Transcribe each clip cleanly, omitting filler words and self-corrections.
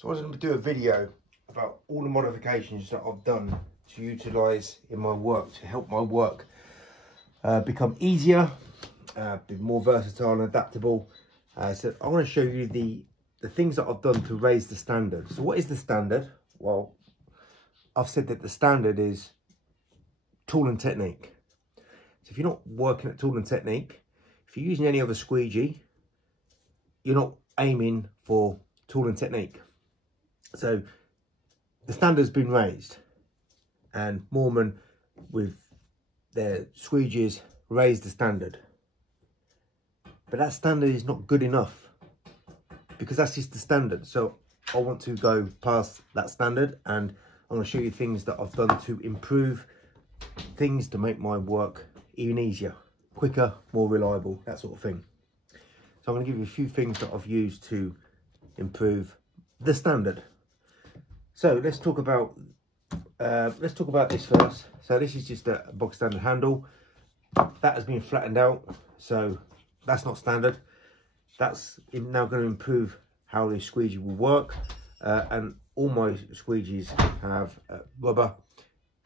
So I was going to do a video about all the modifications that I've done to utilise in my work, to help my work become easier, be more versatile and adaptable. So I want to show you the things that I've done to raise the standard. So what is the standard? Well, I've said that the standard is tool and technique. So if you're not working at tool and technique, if you're using any other squeegee, you're not aiming for tool and technique. So the standard's been raised, and Moorman with their squeegees raised the standard. But that standard is not good enough, because that's just the standard. So I want to go past that standard, and I'm going to show you things that I've done to improve things to make my work even easier, quicker, more reliable, that sort of thing. So I'm going to give you a few things that I've used to improve the standard. So let's talk about this first. So this is just a box standard handle that has been flattened out, so that's not standard. That's now going to improve how the squeegee will work, and all my squeegees have rubber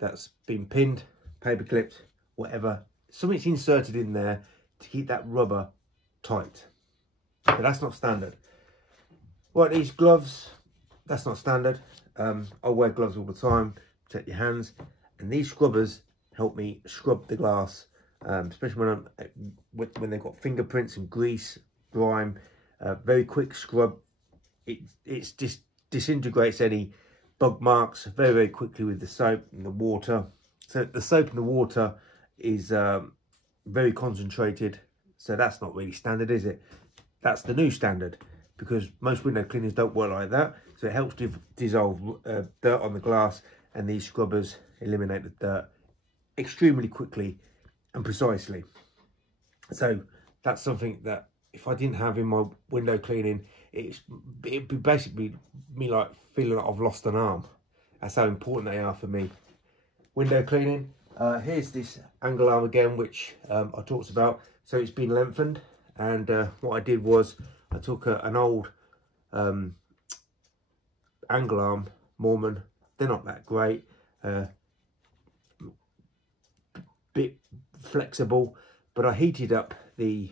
that's been pinned, paper clipped, whatever. Something's inserted in there to keep that rubber tight, but that's not standard. Right, these gloves, that's not standard. I wear gloves all the time, protect your hands, and these scrubbers help me scrub the glass, especially when they've got fingerprints and grease, grime. Very quick scrub. It's just disintegrates any bug marks very, very quickly with the soap and the water. So the soap and the water is very concentrated, so that's not really standard, is it? That's the new standard, because most window cleaners don't work like that. So it helps to dissolve dirt on the glass, and these scrubbers eliminate the dirt extremely quickly and precisely. So that's something that if I didn't have in my window cleaning, it'd be basically me like feeling like I've lost an arm. That's how important they are for me. Window cleaning. Here's this angle arm again, which I talked about. So it's been lengthened, and what I did was I took an old angle arm Moorman. They're not that great, bit flexible, but I heated up the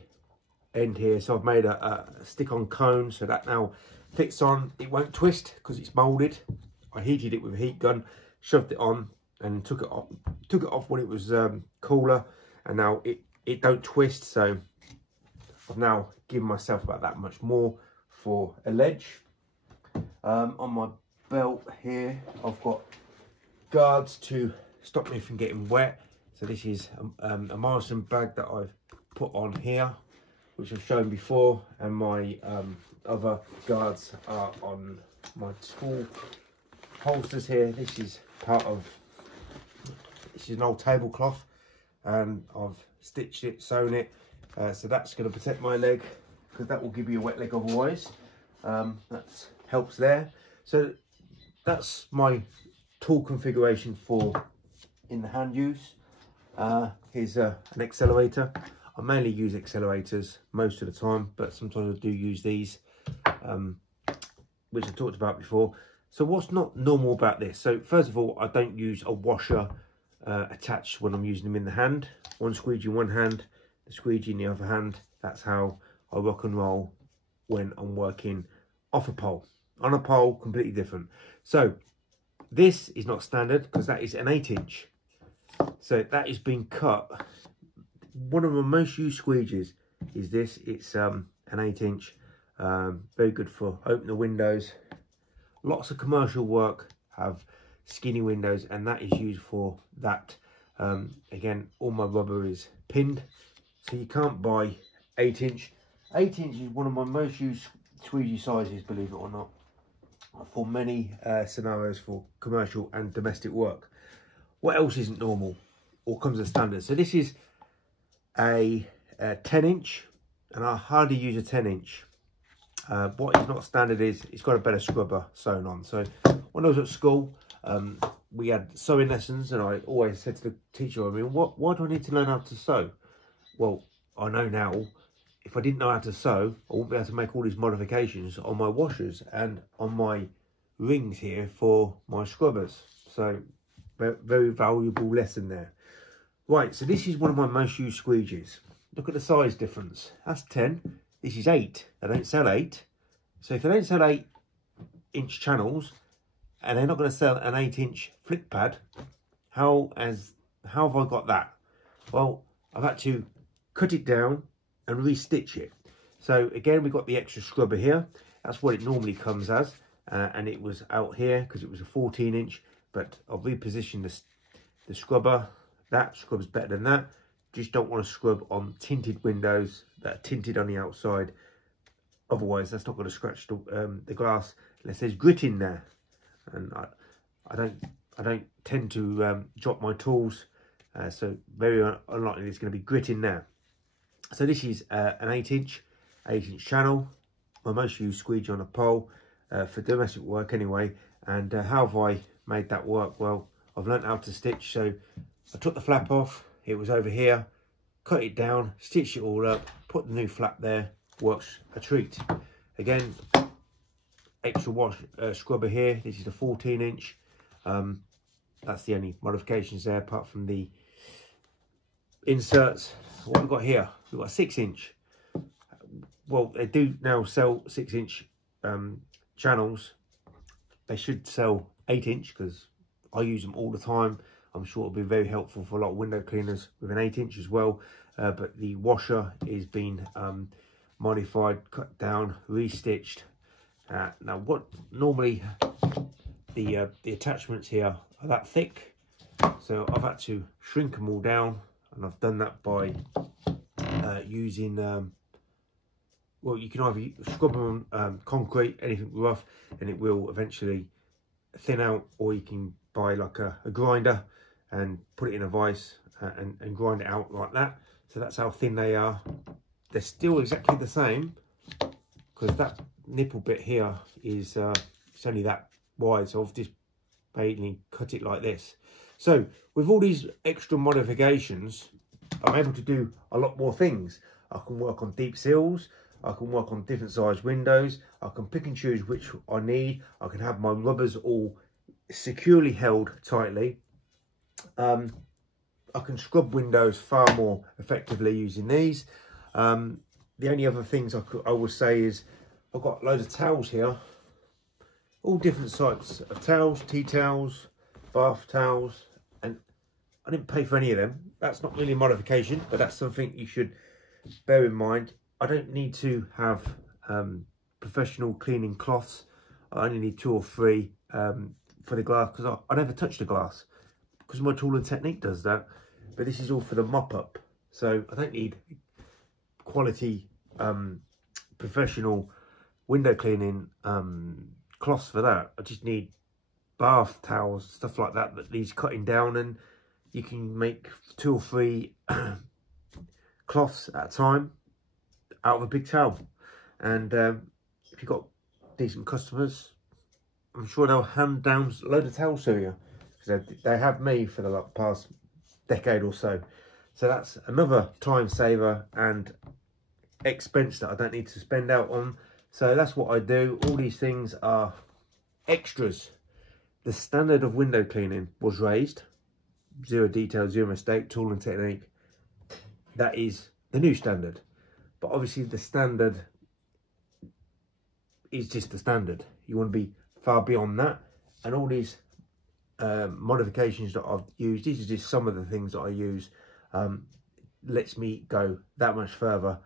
end here, so I've made a stick-on cone, so that now fits on. It won't twist because it's molded. I heated it with a heat gun, shoved it on, and took it off when it was cooler, and now it don't twist. So I've now given myself about that much more for a ledge. On my belt here, I've got guards to stop me from getting wet. So this is a Morrison bag that I've put on here, which I've shown before, and my other guards are on my tool holsters here. This is an old tablecloth, and I've stitched it, sewn it, so that's going to protect my leg, because that will give you a wet leg otherwise. That helps there. So that's my tool configuration for in the hand use. Here's an accelerator. I mainly use accelerators most of the time, but sometimes I do use these, which I talked about before. So what's not normal about this? So first of all, I don't use a washer attached when I'm using them in the hand. One squeegee in one hand, the squeegee in the other hand. That's how I rock and roll when I'm working off a pole. On a pole, completely different. So this is not standard, because that is an 8-inch. So that is being cut. One of my most used squeegees is this. It's an 8-inch, very good for opening the windows. Lots of commercial work have skinny windows, and that is used for that. Again, all my rubber is pinned, so you can't buy 8-inch. 8-inch is one of my most used squeegee sizes, believe it or not, for many scenarios for commercial and domestic work. What else isn't normal or comes as standard? So this is a 10-inch, and I hardly use a 10-inch. What is not standard is it's got a better scrubber sewn on. So when I was at school, we had sewing lessons, and I always said to the teacher, why do I need to learn how to sew? Well, I know now, if I didn't know how to sew, I wouldn't be able to make all these modifications on my washers and on my rings here for my scrubbers. So very valuable lesson there. Right, so this is one of my most used squeegees. Look at the size difference. That's 10. This is 8. They don't sell 8. So if they don't sell 8-inch channels and they're not going to sell an 8-inch flick pad, how have I got that? Well, I've had to cut it down and restitch it. So again, we've got the extra scrubber here. That's what it normally comes as. And it was out here because it was a 14-inch. But I've repositioned the scrubber. That scrub's better than that. Just don't want to scrub on tinted windows that are tinted on the outside. Otherwise, that's not going to scratch the glass unless there's grit in there. And I don't tend to drop my tools, so very unlikely there's going to be grit in there. So this is an 8-inch channel, my most used squeegee on a pole for domestic work anyway. And how have I made that work? Well, I've learned how to stitch. So I took the flap off. It was over here. Cut it down, stitched it all up, put the new flap there. Works a treat. Again, extra wash scrubber here. This is a 14-inch. That's the only modifications there apart from the inserts. What we've got here, we've got a 6-inch. Well, they do now sell 6-inch channels. They should sell 8-inch because I use them all the time. I'm sure it'll be very helpful for a lot of window cleaners with an 8-inch as well. But the washer is being modified, cut down, restitched. Now, what normally the attachments here are that thick, so I've had to shrink them all down, and I've done that by using well, you can either scrub them on concrete, anything rough, and it will eventually thin out, or you can buy like a grinder and put it in a vise and grind it out like that. So that's how thin they are. They're still exactly the same because that nipple bit here is it's only that wide, so I've just basically cut it like this. So with all these extra modifications, I'm able to do a lot more things. I can work on deep seals, I can work on different size windows, I can pick and choose which I need, I can have my rubbers all securely held tightly. I can scrub windows far more effectively using these. The only other things I would say is I've got loads of towels here, all different types of towels, tea towels, bath towels, and I didn't pay for any of them. That's not really a modification, but that's something you should bear in mind. I don't need to have professional cleaning cloths. I only need 2 or 3 for the glass because I never touch the glass because my tool and technique does that. But this is all for the mop up, so I don't need quality professional window cleaning cloths for that. I just need bath towels, stuff like that needs cutting down, and you can make 2 or 3 cloths at a time out of a big towel. And if you've got decent customers, I'm sure they'll hand down a load of towels to you, because they have me for the past decade or so. So that's another time saver and expense that I don't need to spend out on. So that's what I do. All these things are extras. The standard of window cleaning was raised. 0 detail, 0 mistake, tool and technique. That is the new standard. But obviously the standard is just the standard. You want to be far beyond that. And all these modifications that I've used, these are just some of the things that I use, lets me go that much further.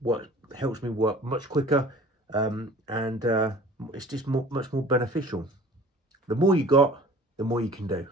What helps me work much quicker, and it's just much more beneficial. The more you got, the more you can do.